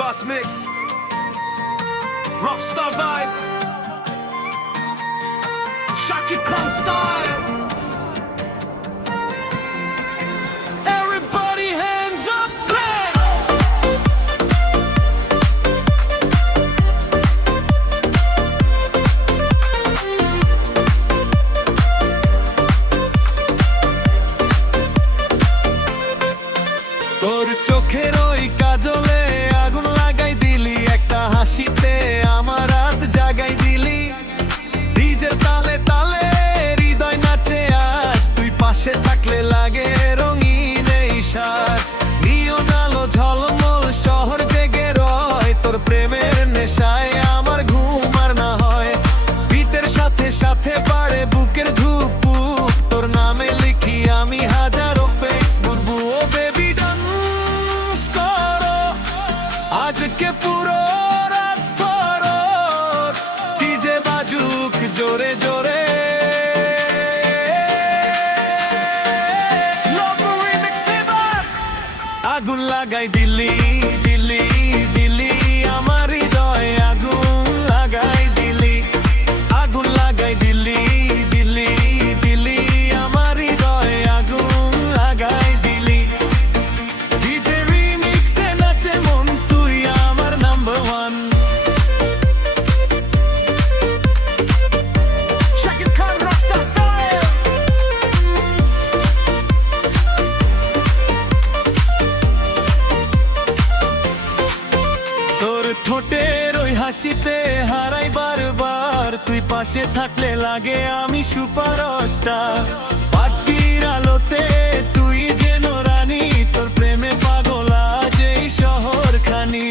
Boss Mix, Rockstar Vibe, Shaki Khan Style. Everybody hands up, play. তোর চোখের ওই কাজলে আগুন লাগাই দিলি, একটা হাসিতে আমার রাত জাগাই দিলি। ডিজের তালে তালে হৃদয় নাচে আজ, তুই পাশে থাকলে লাগে রঙিন এই সাজ। নিয়ন আলো ঝলমল শহর জেগে রয়, তোর প্রেমের নেশায় আমার ঘুম আর না হয়। বিটের সাথে সাথে বাড়ে বুকের ধুপ, তোর নামে লিখি আমি হাজারো ফেসবুক। ও বেবি ডান্স করো আজকে পুরো রাত ধরো, ডিজে বাজুক জোরে জোরে। আগুন লাগাই দিলি দিলি দিলি, আমার হৃদয়ে আগুন লাগাই দিলি। আগুন লাগাই দিলি দিলি দিলি, আমার হৃদয়ে আগুন লাগাই দিলি। ডিজে রিমিক্সে নাচে মন, তুই আমার number one. Shaki Khan Rockstar Style. তোর ঠোঁটের ওই হাসিতে হারাই বারবার, তুই পাশে থাকলে লাগে আমি সুপারস্টার। পার্টির আলোতে তুই যেন রানী, তোর প্রেমে পাগল আজ এই শহর খানি।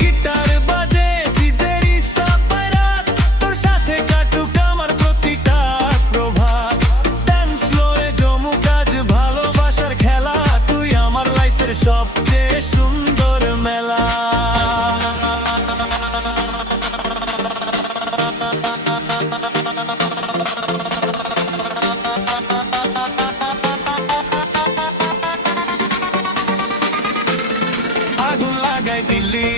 গিটার বাজে ডিজের সাপারাত, তোর সাথে কাটুক আমার প্রতিটা প্রভাত। ডান্স ফ্লোরে জমুক আজ ভালোবাসার খেলা, তুই আমার লাইফের সবচেয়ে সুন্দর মেলা। আগুন লাগাই দিলি